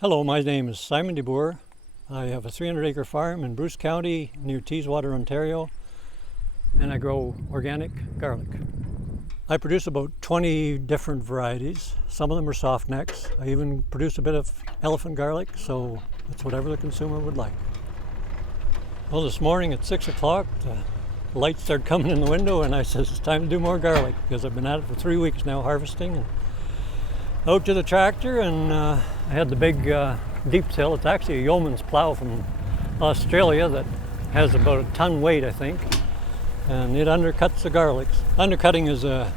Hello, my name is Simon DeBoer. I have a 300-acre farm in Bruce County near Teeswater, Ontario, and I grow organic garlic. I produce about 20 different varieties. Some of them are soft necks. I even produce a bit of elephant garlic, so it's whatever the consumer would like. Well, this morning at 6 o'clock, the lights started coming in the window, and I said, it's time to do more garlic, because I've been at it for 3 weeks now harvesting. And out to the tractor, and I had the big deep till. It's actually a yeoman's plow from Australia that has about a ton weight, I think, and it undercuts the garlics. Undercutting is a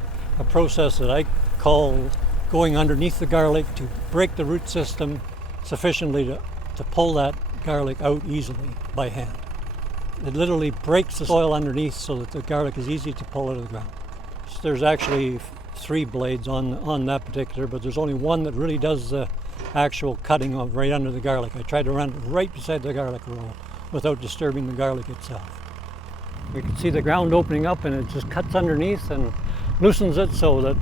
process that I call going underneath the garlic to break the root system sufficiently to pull that garlic out easily by hand. It literally breaks the soil underneath so that the garlic is easy to pull out of the ground. So there's actually 3 blades on that particular, but there's only one that really does the actual cutting of right under the garlic. I tried to run it right beside the garlic roll without disturbing the garlic itself. You can see the ground opening up, and it just cuts underneath and loosens it so that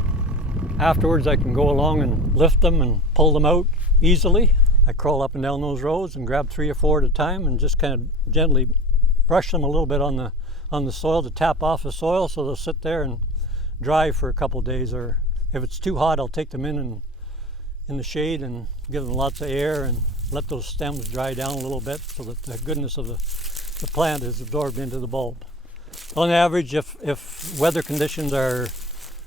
afterwards I can go along and lift them and pull them out easily. I crawl up and down those rows and grab 3 or 4 at a time and just kind of gently brush them a little bit on the soil to tap off the soil, so they'll sit there and dry for a couple days. Or if it's too hot, I'll take them in the shade and give them lots of air and let those stems dry down a little bit so that the goodness of the plant is absorbed into the bulb. On average, if weather conditions are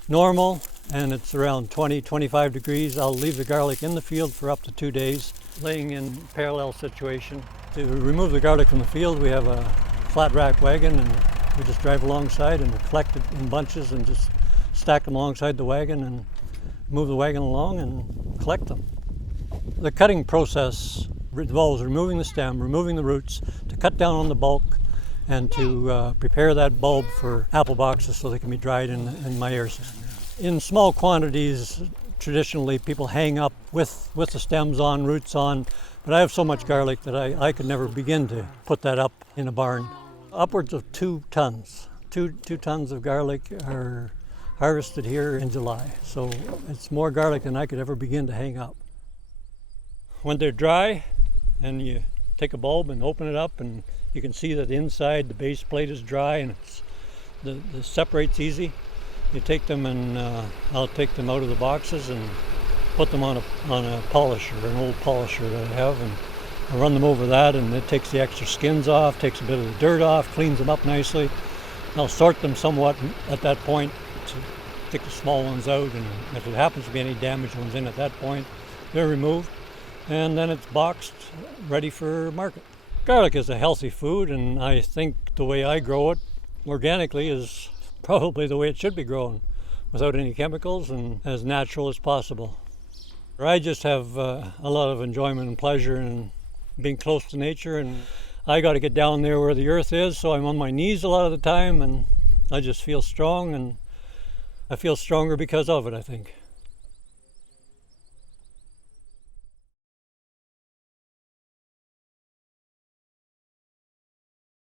normal and it's around 20-25 degrees, I'll leave the garlic in the field for up to 2 days, laying in parallel situation. To remove the garlic from the field, we have a flat rack wagon, and we just drive alongside and collect it in bunches and just stack them alongside the wagon and move the wagon along and collect them. The cutting process involves removing the stem, removing the roots, to cut down on the bulk and to prepare that bulb for apple boxes so they can be dried in my air system. In small quantities, traditionally people hang up with the stems on, roots on, but I have so much garlic that I could never begin to put that up in a barn. Upwards of 2 tons. 2 tons of garlic are harvested here in July, so it's more garlic than I could ever begin to hang up. When they're dry, and you take a bulb and open it up, and you can see that inside the base plate is dry and it separates easy. You take them, and I'll take them out of the boxes and put them on a polisher, an old polisher that I have, and I run them over that, and it takes the extra skins off, takes a bit of the dirt off, cleans them up nicely. I'll sort them somewhat at that point to take the small ones out, and if it happens to be any damaged ones in at that point, they're removed, and then it's boxed, ready for market. Garlic is a healthy food, and I think the way I grow it organically is probably the way it should be grown, without any chemicals and as natural as possible. I just have a lot of enjoyment and pleasure in being close to nature, and I got to get down there where the earth is, so I'm on my knees a lot of the time, and I just feel strong, and I feel stronger because of it, I think.